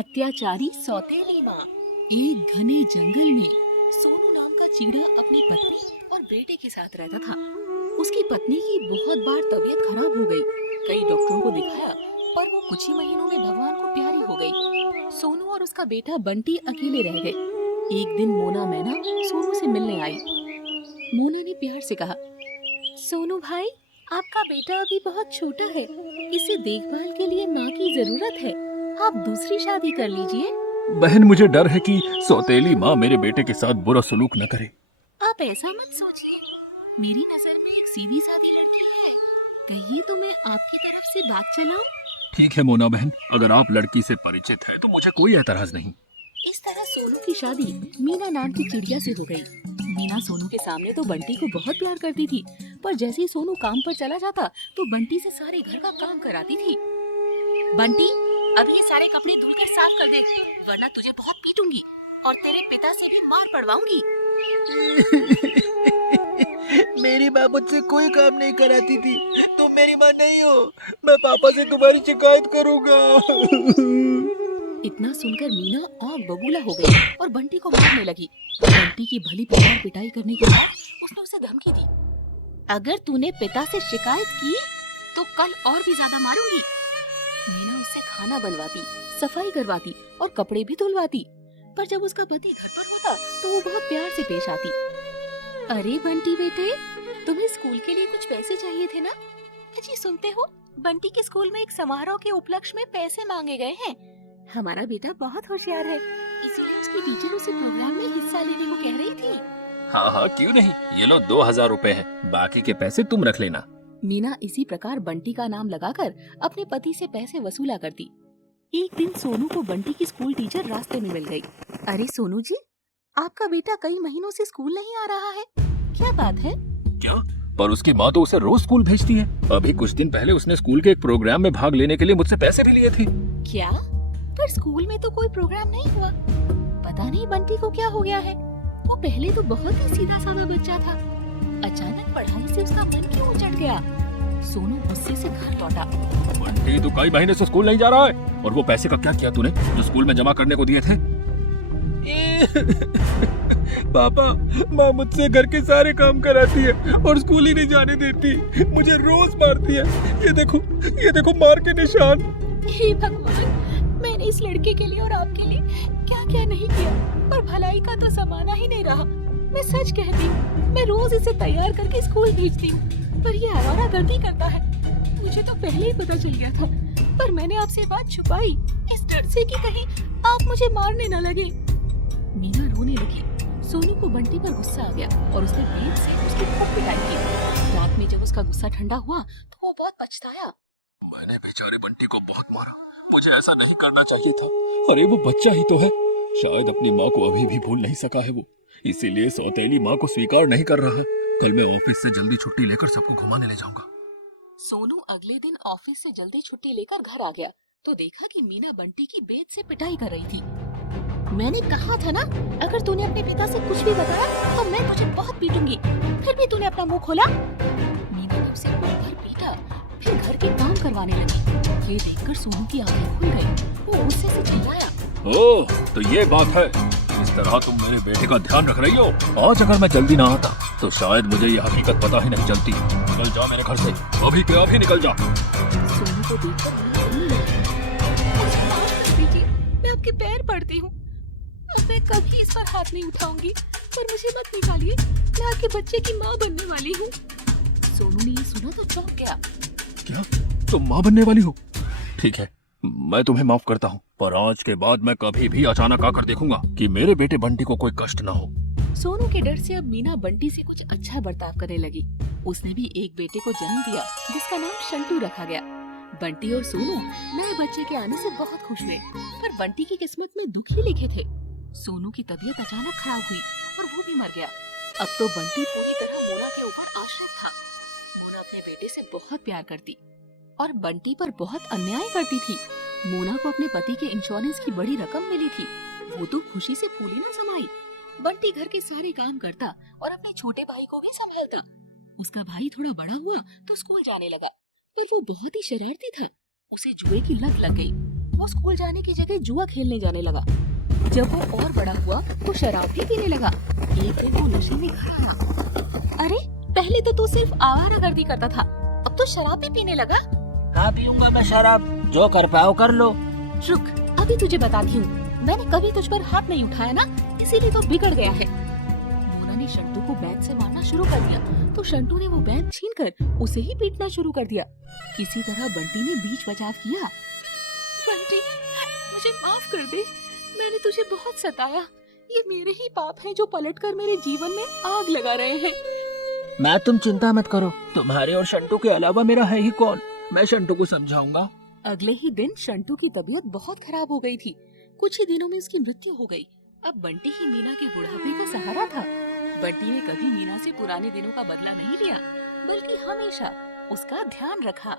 अत्याचारी सौतेली माँ। एक घने जंगल में सोनू नाम का चीड़ा अपनी पत्नी और बेटे के साथ रहता था। उसकी पत्नी की बहुत बार तबीयत खराब हो गई। कई डॉक्टरों को दिखाया पर वो कुछ ही महीनों में भगवान को प्यारी हो गई। सोनू और उसका बेटा बंटी अकेले रह गए। एक दिन मोना मैना सोनू से मिलने आई। मोना ने प्यार से कहा, सोनू भाई, आपका बेटा अभी बहुत छोटा है, इसे देखभाल के लिए माँ की जरूरत है। आप दूसरी शादी कर लीजिए। बहन, मुझे डर है कि सौतेली माँ मेरे बेटे के साथ बुरा सलूक न करे। आप ऐसा मत सोचिए, मेरी नजर में एक सीधी सादी लड़की है। कहिए तो मैं आपकी तरफ से बात चलाऊं? ठीक है मोना बहन, अगर आप लड़की से परिचित है तो मुझे कोई एतराज नहीं। इस तरह सोनू की शादी मीना नाम की चिड़िया से हो गई। मीना सोनू के सामने तो बंटी को बहुत प्यार करती थी, पर जैसे ही सोनू काम पर चला जाता तो बंटी से सारे घर का काम कराती थी। बंटी, अभी ये सारे कपड़े धुलकर साफ कर दे, वरना तुझे बहुत पीटूंगी और तेरे पिता से भी मार पड़वाऊंगी। मेरी माँ मुझसे कोई काम नहीं कराती थी। तुम मेरी माँ नहीं हो। मैं पापा से तुम्हारी शिकायत करूंगा। इतना सुनकर मीना आग बबूला हो गई और बंटी को मारने लगी। बंटी की भली प्रकार पिटाई करने के बाद उसने उसे धमकी दी, अगर तूने पिता से शिकायत की तो कल और भी ज्यादा मारूंगी। मीना उससे खाना बनवाती, सफाई करवाती और कपड़े भी धुलवाती, पर जब उसका पति घर पर होता तो वो बहुत प्यार से पेश आती। अरे बंटी बेटे, तुम्हें स्कूल के लिए कुछ पैसे चाहिए थे ना? जी सुनते हो, बंटी के स्कूल में एक समारोह के उपलक्ष्य में पैसे मांगे गए हैं। हमारा बेटा बहुत होशियार है, इसीलिए उसकी टीचर उसे प्रोग्राम में हिस्सा लेने को कह रही थी। हाँ हाँ, क्यों नहीं, ये लो 2000 रुपए है, बाकी के पैसे तुम रख लेना। मीना इसी प्रकार बंटी का नाम लगाकर अपने पति से पैसे वसूला करती। एक दिन सोनू को बंटी की स्कूल टीचर रास्ते में मिल गई। अरे सोनू जी, आपका बेटा कई महीनों से स्कूल नहीं आ रहा है, क्या बात है? क्या? पर उसकी माँ तो उसे रोज स्कूल भेजती है। अभी कुछ दिन पहले उसने स्कूल के एक प्रोग्राम में भाग लेने के लिए मुझसे पैसे भी लिए थे। क्या? पर स्कूल में तो कोई प्रोग्राम नहीं हुआ। पता नहीं बंटी को क्या हो गया है। वो पहले तो बहुत ही सीधा साधा बच्चा था, अचानक पढ़ाई से उसका मन क्यों उचट गया? सोनू गुस्से से घर लौटा। बंटी तो कई महीने से स्कूल नहीं जा रहा है, और वो पैसे का क्या किया तूने जो स्कूल में जमा करने को दिए थे? पापा, माँ मुझसे घर के सारे काम कराती है और स्कूल ही नहीं जाने देती। मुझे रोज मारती है। ये देखो मार के निशान। हे भगवान, मैंने इस लड़के के लिए और आपके लिए क्या क्या नहीं किया, पर भलाई का तो जमाना ही नहीं रहा। मैं सच कहती हूँ, मैं रोज इसे तैयार करके स्कूल भेजती हूँ, पर ये आवारा गर्दी करता है। मुझे तो पहले ही पता चल गया था, पर मैंने आपसे बात छुपाई इस डर से कि कहीं आप मुझे मारने न लगे। मीना रोने लगी। सोनू को बंटी पर गुस्सा आ गया और उसने पेट से उसकी खूब पिटाई की। रात में जब उसका गुस्सा ठंडा हुआ तो वो बहुत पछताया। मैंने बेचारे बंटी को बहुत मारा, मुझे ऐसा नहीं करना चाहिए था। अरे वो बच्चा ही तो है, शायद अपनी माँ को अभी भी भूल नहीं सका है वो, इसीलिए सौतेली माँ को स्वीकार नहीं कर रहा है। कल मैं ऑफिस से जल्दी छुट्टी लेकर सबको घुमाने ले जाऊंगा। सोनू अगले दिन ऑफिस से जल्दी छुट्टी लेकर घर आ गया तो देखा कि मीना बंटी की बेत से पिटाई कर रही थी। मैंने कहा था ना, अगर तूने अपने पिता से कुछ भी बताया तो मैं तुझे बहुत पीटूंगी। फिर भी तूने अपना मुंह खोला। मीना ने उसे मुंह भर पीटा, फिर घर के काम करवाने लगी। ये देखकर सोनू की आंखें खुल गई। वो गुस्से से चिल्लाया, ओह, तो ये बात है, इस तरह तुम मेरे बेटे का ध्यान रख रही हो। आज अगर मैं जल्दी ना आता तो शायद मुझे ये हकीकत पता ही नहीं चलती। निकल जा मेरे घर से, अभी के अभी निकल जा। सोनू को देखकर मीना रोने लगी। मुझे माफ कर दीजिए, मैं आपके पैर पड़ती हूँ। मैं कभी इस पर हाथ नहीं उठाऊंगी, पर मुझे मत निकालिए, मैं आपके बच्चे की माँ बनने वाली हूँ। सोनू ने ये सुना तो चौंक गया। क्या तुम माँ बनने वाली हो? ठीक है, मैं तुम्हें माफ करता हूँ, पर आज के बाद मैं कभी भी अचानक आकर देखूंगा कि मेरे बेटे बंटी को कोई कष्ट ना हो। सोनू के डर से अब मीना बंटी से कुछ अच्छा बर्ताव करने लगी। उसने भी एक बेटे को जन्म दिया जिसका नाम शंटू रखा गया। बंटी और सोनू नए बच्चे के आने से बहुत खुश हुए, पर बंटी की किस्मत में दुख ही लिखे थे। सोनू की तबीयत अचानक खराब हुई और वो भी मर गया। अब तो बंटी पूरी तरह मोना के ऊपर आश्रित था। मोना अपने बेटे से बहुत प्यार करती और बंटी पर बहुत अन्याय करती थी। मोना को अपने पति के इंश्योरेंस की बड़ी रकम मिली थी, वो तो खुशी से फूली न समाई। बंटी घर के सारे काम करता और अपने छोटे भाई को भी संभालता। उसका भाई थोड़ा बड़ा हुआ तो स्कूल जाने लगा, पर वो बहुत ही शरारती था। उसे जुए की लत लग गई। वो स्कूल जाने की जगह जुआ खेलने जाने लगा। जब वो और बड़ा हुआ तो शराब भी पीने लगा। एक दिन वो नशे में घर आया। अरे पहले तो तू सिर्फ आवारागर्दी करता था, अब तो शराब भी पीने लगा। हाँ पीऊंगा मैं शराब, जो कर पाओ कर लो। रुक, अभी तुझे बताती हूँ। मैंने कभी तुझ पर हाथ नहीं उठाया ना, इसीलिए तो बिगड़ गया है। मोना ने शंटू को बैट से मारना शुरू कर दिया तो शंटू ने वो बैट छीनकर उसे ही पीटना शुरू कर दिया। किसी तरह बंटी ने बीच बचाव किया। बंटी, मुझे माफ कर दे, मैंने तुझे बहुत सताया। ये मेरे ही पाप हैं जो पलटकर मेरे जीवन में आग लगा रहे हैं। मैं तुम चिंता मत करो, तुम्हारे और शंटू के अलावा मेरा है ही कौन। मैं शंटू को समझाऊंगा। अगले ही दिन शंटू की तबीयत बहुत खराब हो गई थी। कुछ ही दिनों में उसकी मृत्यु हो गई। अब बंटी ही मीना के बुढ़ापे का सहारा था। बंटी ने कभी मीना से पुराने दिनों का बदला नहीं लिया, बल्कि हमेशा उसका ध्यान रखा।